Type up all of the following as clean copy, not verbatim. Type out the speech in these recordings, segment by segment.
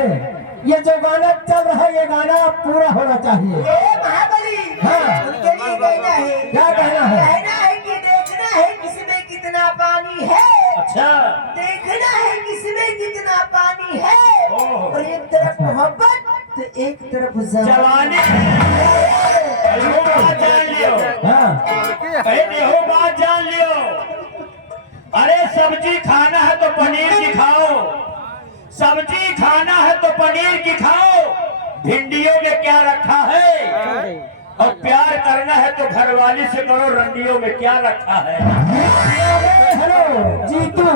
है ये जो गाना चल रहा है ये गाना पूरा होना चाहिए। महाबली हाँ। उनके लिए कहना है, क्या कहना है? कहना है कि देखना है किसमें कितना पानी है। अच्छा देखना है किसमें कितना पानी है। ओह। और एक तरफ मोहब्बत तो एक तरफ जवानी एहो बात जान लियो। हाँ एहो बात जान लियो। अरे सब्जी खाना है तो पनीर की खाओ, सब्जी खाना है तो पनीर की खाओ। भिंडियों में क्या रखा है? और प्यार करना है तो घरवाली से करो, रंडियों में क्या रखा है? हेलो जीतू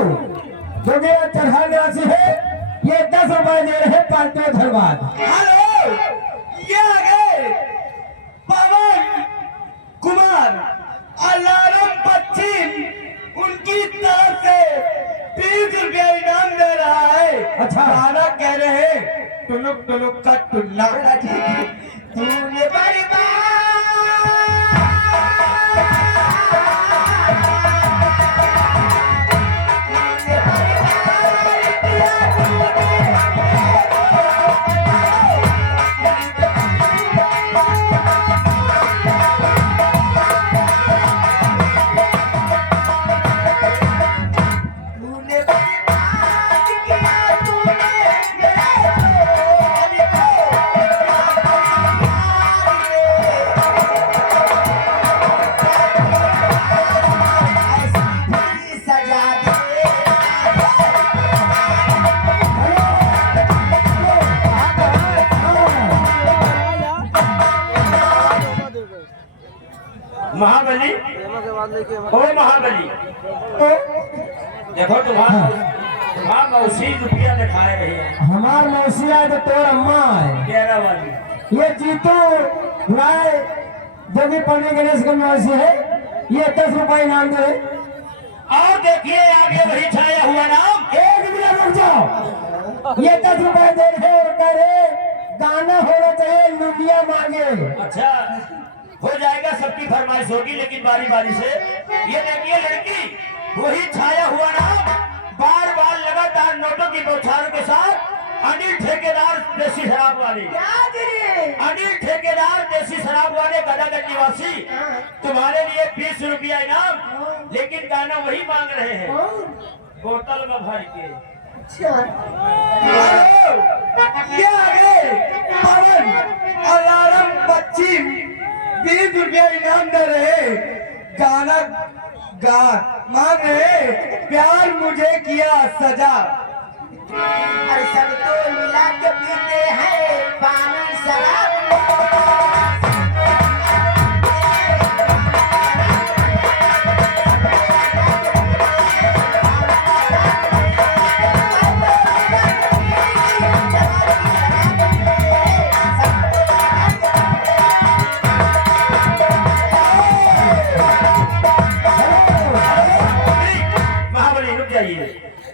जो मेरा चढ़ाने वासी है ये 10 रुपए दे रहे हैं पांचों धन्यवाद। हेलो ये आ गए पवन कुमार अलार्म पश्चिम, उनकी तरफ से 30 रुपया इनाम दे रहा है। अच्छा। गाना कह रहे हैं टुनुक टुनुक का टुल्ला। तूने बर्बाद महाबली ओ महाबली देखो तुम्हारा मौसी रुपया दिखाए रही है। हमार मौसिया है तो तोर अम्मा है। 11 वाली ये जीतू राय जो भी पंडित गणेश का मौसी है ये 10 रुपए इनाम दे रहे। और देखिए आगे वही छाया हुआ नाम। एक मिनट रुक जाओ। ये 10 रुपए दे रहे और कह रहे गाना होना चाहिए लुटिया मांगे। अच्छा हो जाएगा, सबकी फरमाइश होगी लेकिन बारी बारी से। ये देखिए लड़की वही छाया हुआ नाम, बार बार लगातार नोटों की बौछारों के साथ अनिल ठेकेदार देसी शराब वाले, अनिल ठेकेदार देसी शराब वाले गदागंज निवासी, तुम्हारे लिए 20 रुपया इनाम। लेकिन गाना वही मांग रहे हैं बोतल में भर के। ये आगे पवन अलार्म पश्चिम 20 रुपया इनाम दे रहे। गाना गा मांग रहे प्यार मुझे किया सजा। अरे सब तो मिला के पीते हैं पानी शराब।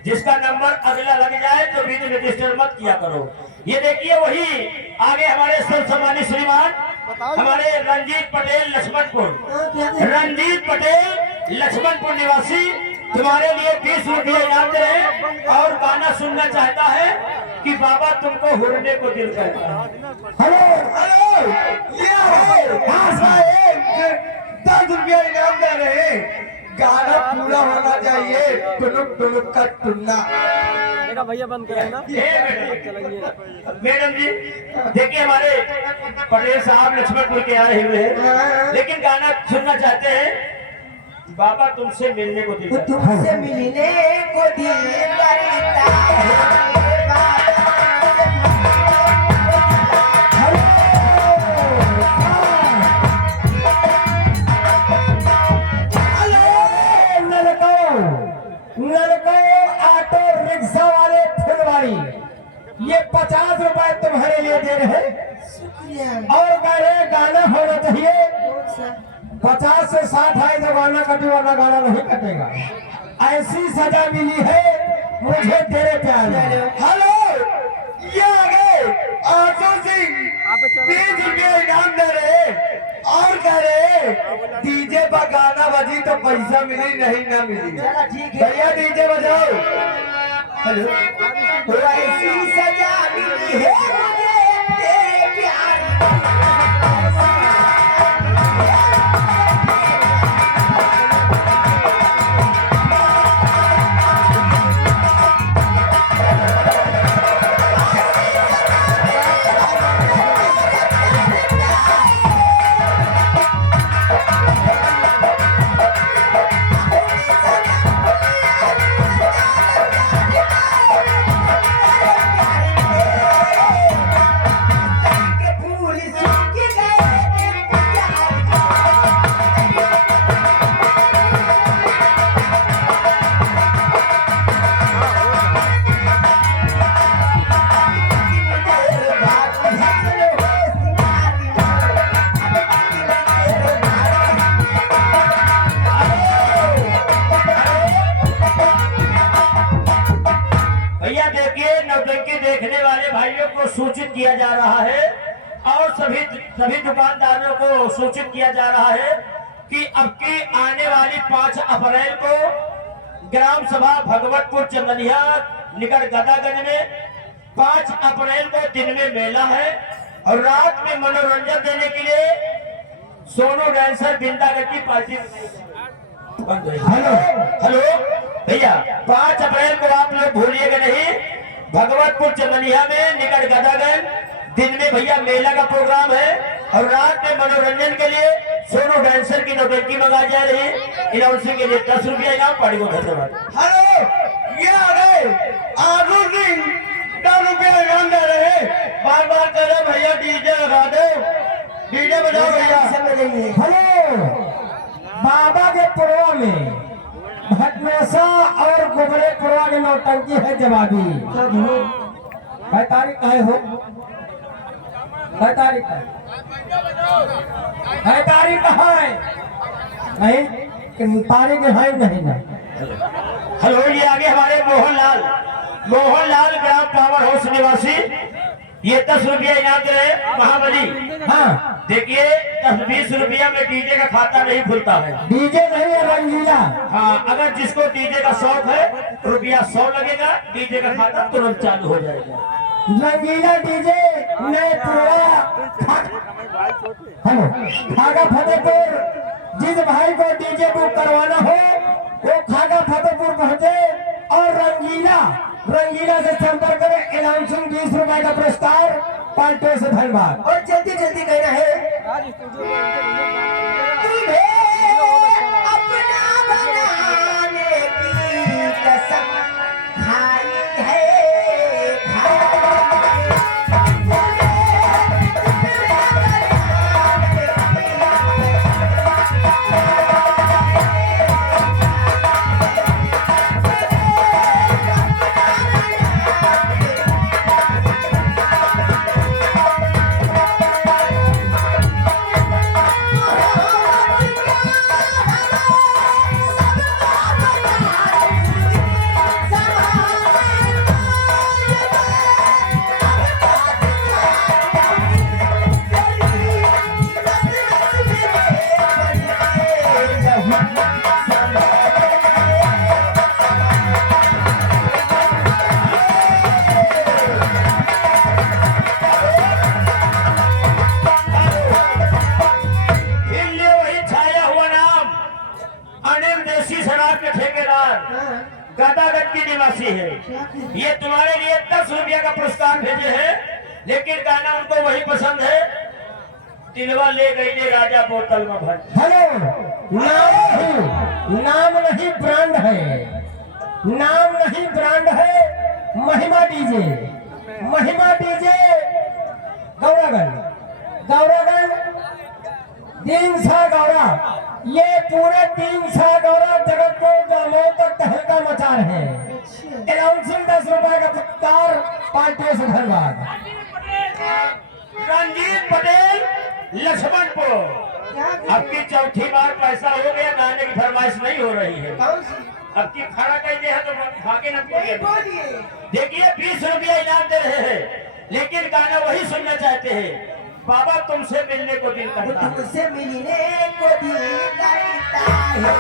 जिसका नंबर अगला लग जाए तो बीच में रजिस्टर मत किया करो। ये देखिए वही आगे हमारे सर्व सम्मानित श्रीमान हमारे रंजीत पटेल लक्ष्मणपुर, रंजीत पटेल लक्ष्मणपुर निवासी, तुम्हारे लिए 20 रुपये इनाम दे रहे हैं। और गाना सुनना चाहता है कि बाबा तुमको हुरने को दिल करता है। हेलो हेलो ये है 10 रुपया इनाम दे रहे। गाना पूरा होना चाहिए टुनुक टुनुक का टुन्ना। भैया बंद करें ना। मैडम जी देखिए हमारे पटेल साहब लक्ष्मणपुर के आए हुए हैं लेकिन गाना सुनना चाहते हैं। बाबा तुमसे मिलने को दिल करता है। तुमसे मिलने को दिल करता है। ऑटो रिक्शा वाले फुलवारी ये 50 रुपए तुम्हारे लिए दे रहे। और कह रहे गाना होना चाहिए 50 से 60 है तो गाना कटे वाला गाना नहीं कटेगा। ऐसी सजा मिली है मुझे तेरे प्यार में। हेलो ये आ गए ऑटो सिंह 20 रुपये इनाम दे रहे। और कह रहे डीजे पर गाना बजी तो पैसा मिली नहीं ना मिली। भैया डीजे बजाओ। हेलो ऐसी सजा मिली मिली है मुझे तेरे प्यार के फूल सूख गए तेरे प्यार भैया देखिए, नौटंकी देखने वाले भाइयों को सूचित किया जा रहा है और सभी दुकानदारों को सूचित किया जा रहा है कि अब की आने वाली 5 अप्रैल को ग्राम सभा भगवतपुर चंदनिया निकट गदागंज में 5 अप्रैल को दिन में मेला है और रात में मनोरंजन देने के लिए सोनू डांसर बिंदागढ़ की पार्टी हेलो हेलो भैया, 5 अप्रैल को आप लोग भूलिएगा नहीं, भगवतपुर चंदनिया में निकट गदागंज दिन में भैया मेला का प्रोग्राम है और रात में मनोरंजन के लिए सोनू डांसर की नौटंकी मंगाई जा रही है। अनाउंसिंग के लिए 10 रुपया इनाम पार्टी को धन्यवाद। हेलो ये आ गए आलू सिंह 10 रुपया इनाम दे रहे हैं। बार बार कह रहे भैया डीजे लगा दो, डीजे बजाओ भैया। हेलो बाबा के पुरवा में भटमेसा और गुबरे पुरवा की नौटंकी है जवाबी। है तारीख है हो है तारीख है तारीख है नहीं तारीख है नहीं ना। हेलो, ये आगे हमारे मोहनलाल ग्राम पावर हाउस निवासी, ये 10 रुपया इनाम दे रहे हैं महाबली। हाँ देखिए 10-20 रुपया में डीजे का खाता नहीं खुलता है। डीजे नहीं है रंगीला। हाँ, अगर जिसको डीजे का शौक है रुपया 100 लगेगा, डीजे का खाता तुरंत चालू हो जाएगा। रंगीला डीजे ने हेलो खागा फतेहपुर जिस भाई को डीजे बुक करवाना हो वो खागा फतेहपुर पहुंचे और रंगीला से संपर्क करें। अनाउंसिंग 20 रुपए का पुरस्कार पार्टियों से धन्यवाद। और जल्दी जल्दी कहना है अपना बनाने की कसम खाई है गदागढ़ की निवासी है। ये तुम्हारे लिए 10 रुपया का पुरस्कार भेजे हैं, लेकिन गाना उनको वही पसंद है। तिलवा ले गई ने राजा बोतल में भर। हेलो नाम नहीं ब्रांड है, नाम नहीं ब्रांड है। महिमा डीजे गौरागंज दिन सा गौरा, ये पूरे 3 सा गौरा जगत को दामों तक तहलका मचा रहे हैं। अनाउंसिंग 10 रुपए का पुरस्कार पार्टियों से धन्यवाद। रंजीत पटेल लक्ष्मणपुर, आपकी चौथी बार पैसा हो गया, गाने की फरमाइश नहीं हो रही है। अब की खड़ा कह दे है तो भागे न बोलिए। देखिए 20 रुपया इनाम दे रहे हैं, लेकिन गाना वही सुनना चाहते हैं। बाबा तुमसे मिलने को दिल करता है, तुमसे मिलने को दिल करता है।